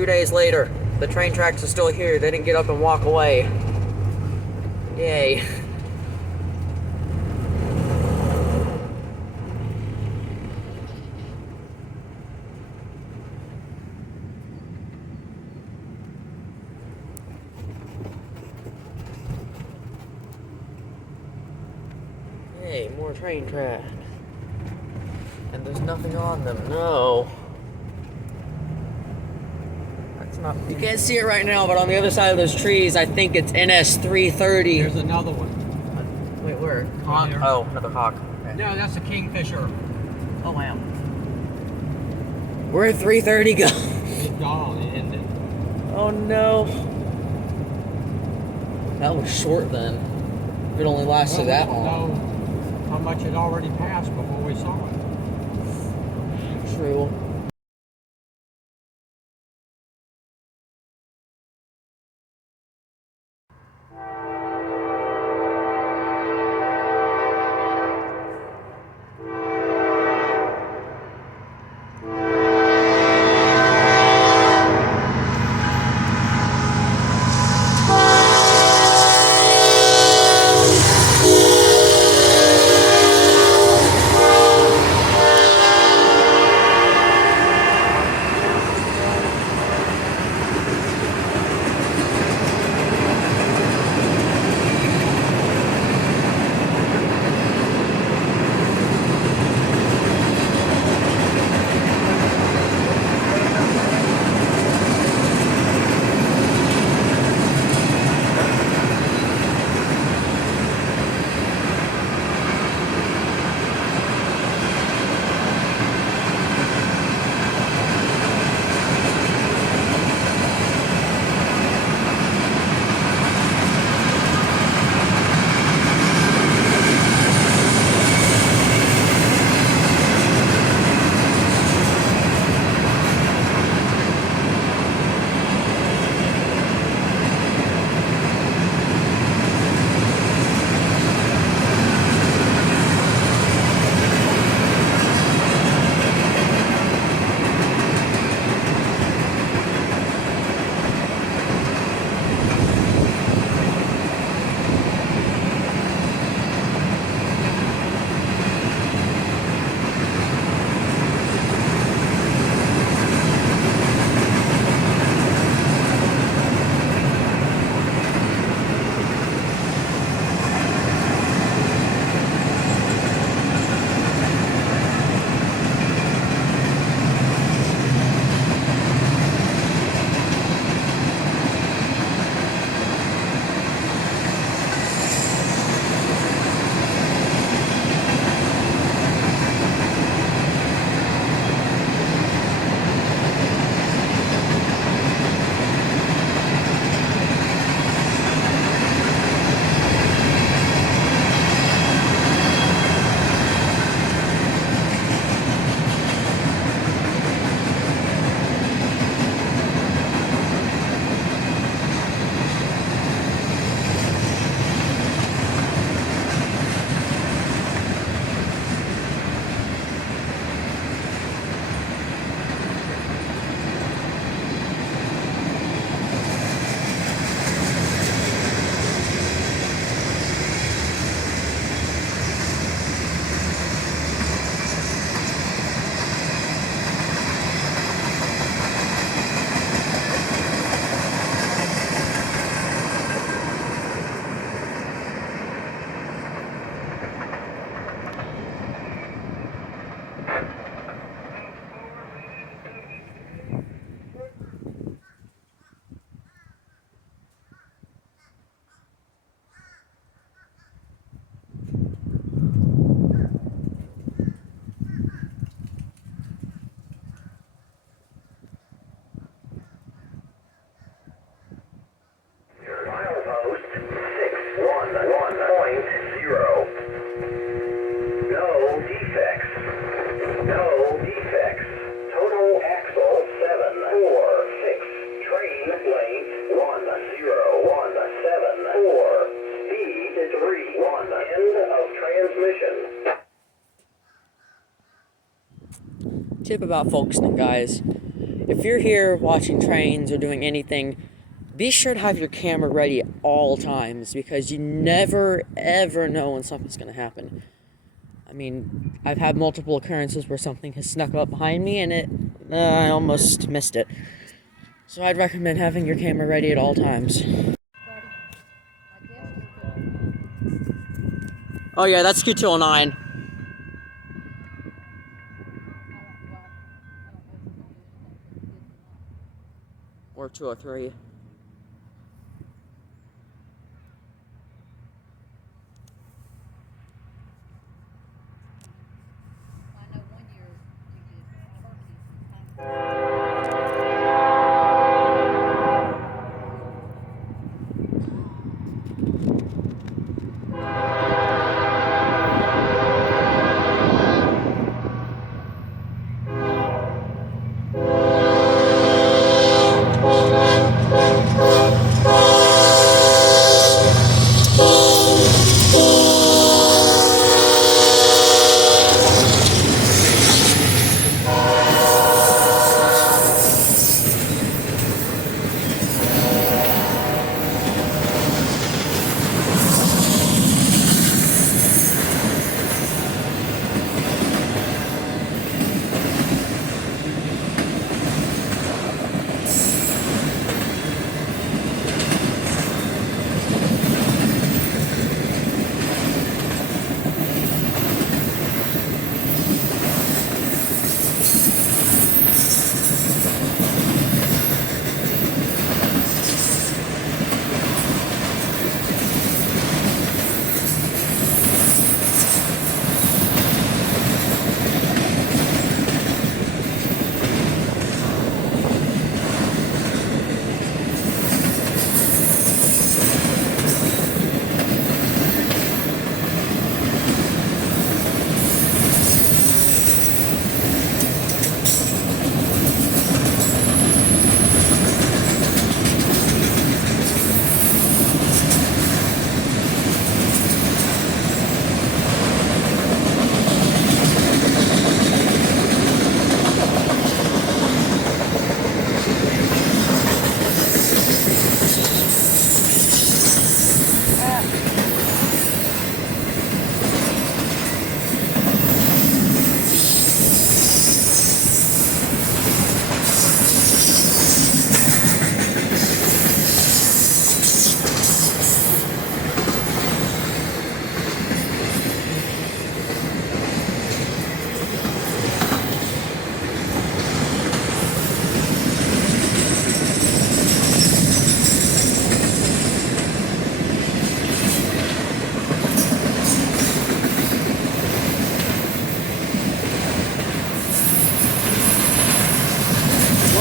2 days later. The train tracks are still here. They didn't get up and walk away. Yay. Hey, more train tracks. And there's nothing on them. No. That's not. You can't see it right now, but on the other side of those trees, I think it's NS 330. Here's another one. Wait, where? Hawk. Oh, another hawk. Okay. No, that's a kingfisher. Oh, wow. Where'd 330 go? It's gone. It ended. Oh, no. That was short then. If it only lasted that long. We don't know how much had already passed before we saw it. True. Tip about Folkestone, guys. if you're here watching trains or doing anything, be sure to have your camera ready at all times, because you never ever know when something's going to happen. I mean, I've had multiple occurrences where something has snuck up behind me and I almost missed it. So I'd recommend having your camera ready at all times. Oh yeah, that's Q209. Or 203.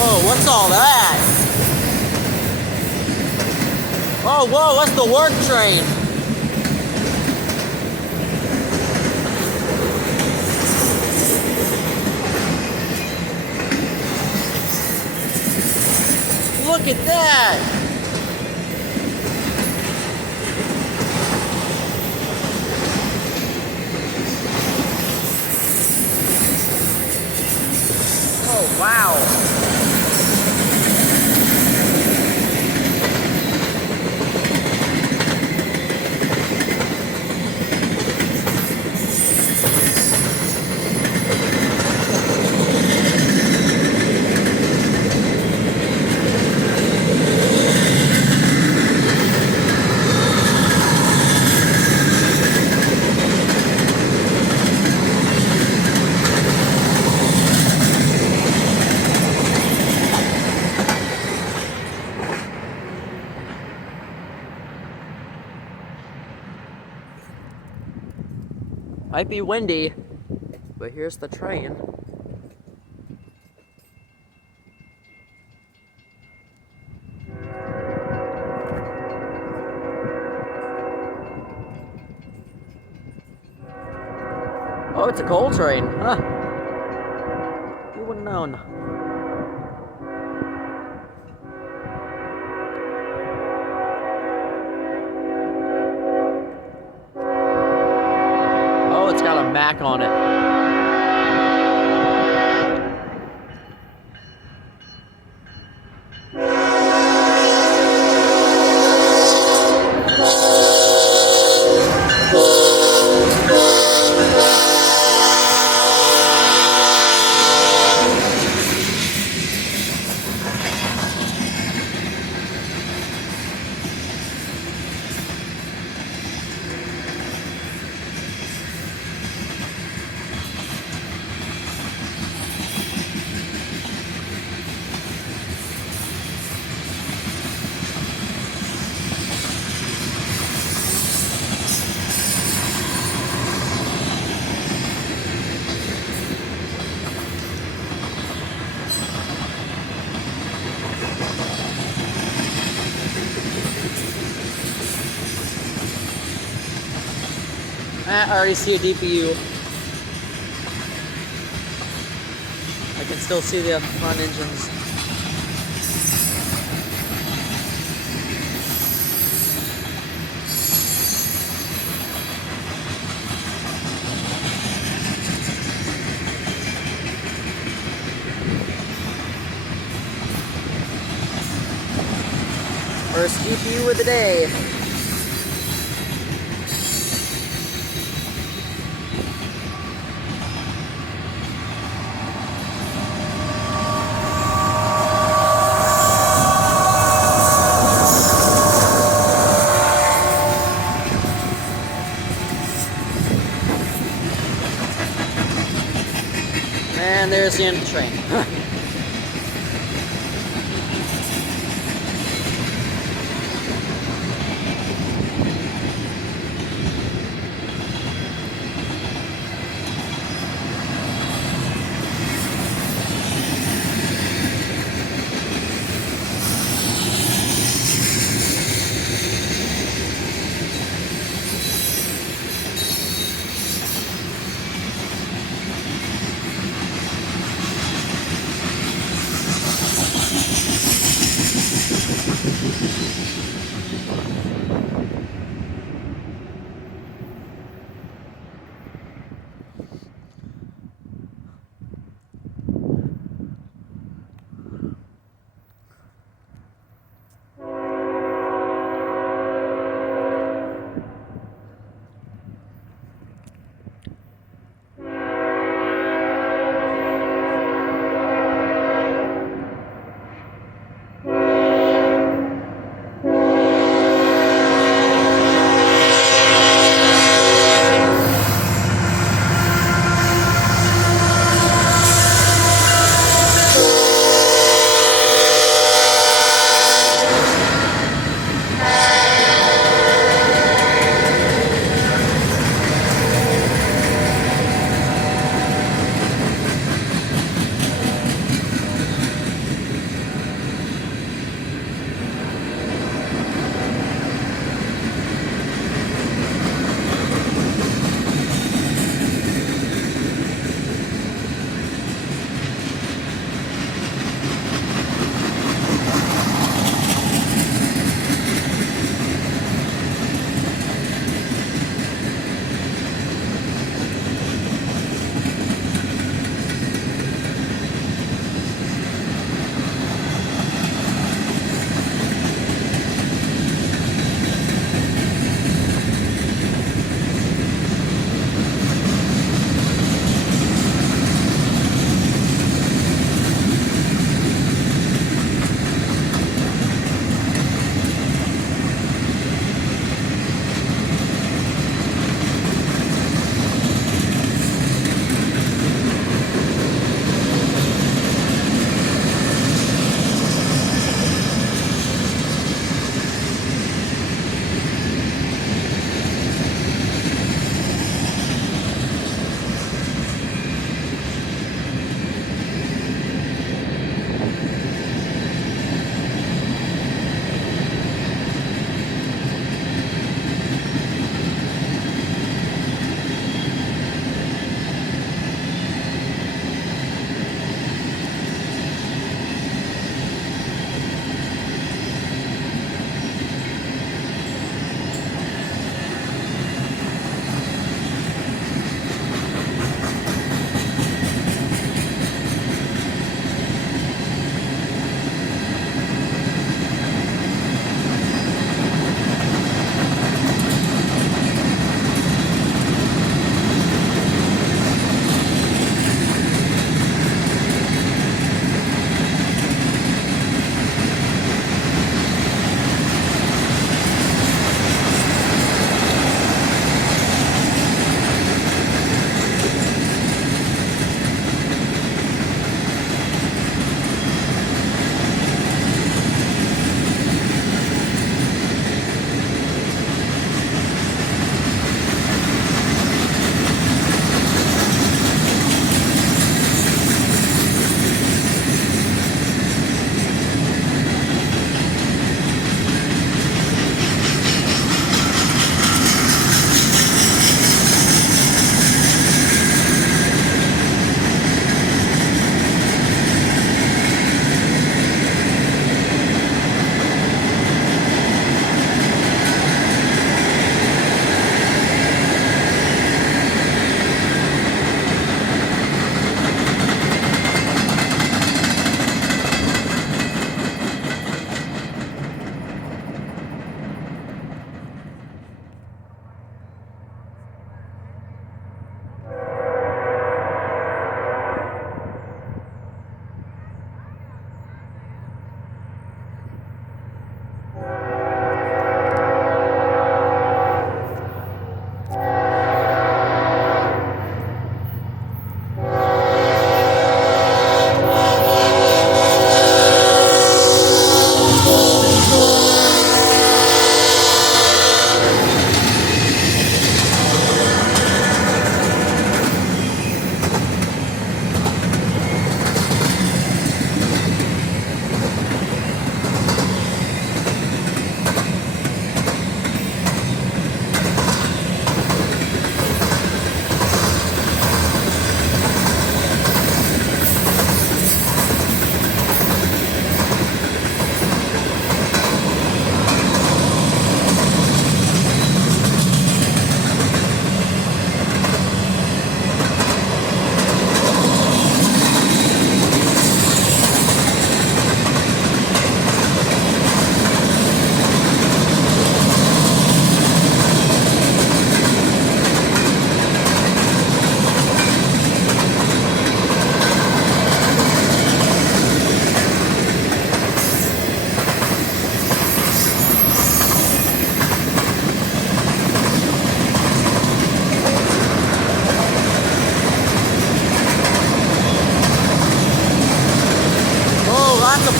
Whoa, what's all that? Oh, whoa, that's the work train. Look at that. Oh, wow. Might be windy, but here's the train. Oh, it's a coal train, huh? Who would have known? Oh, it's got a Mac on it. I already see a DPU. I can still see the front engines. First DPU of the day. And there's the end of the train.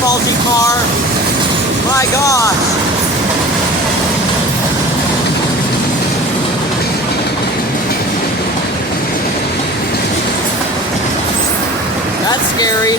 faulty car. My gosh. That's scary.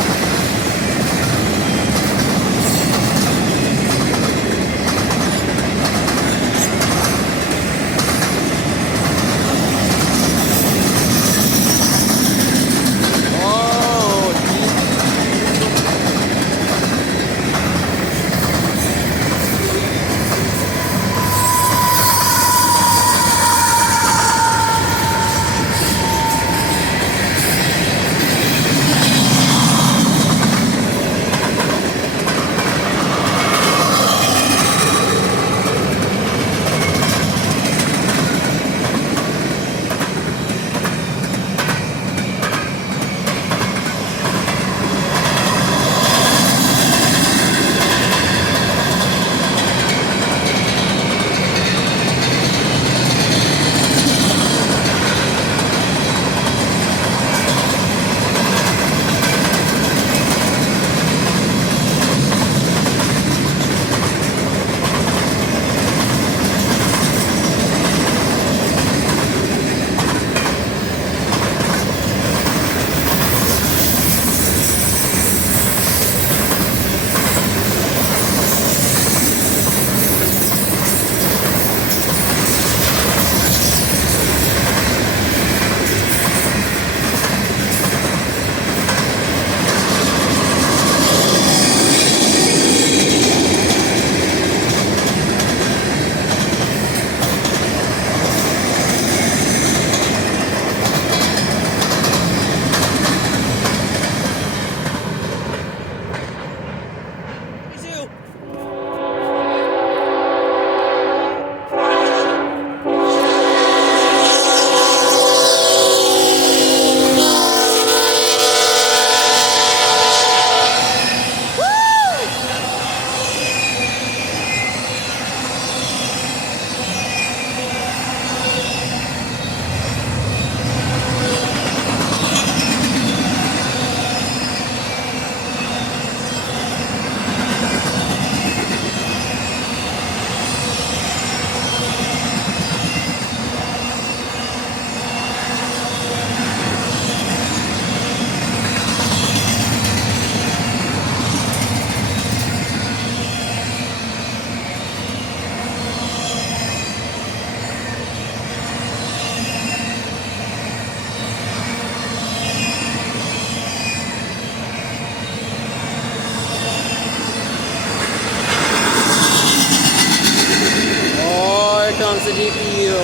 Comes the DPU.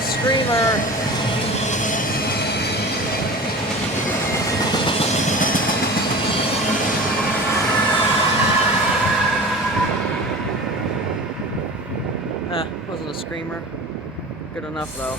Screamer. Wasn't a screamer. Good enough though.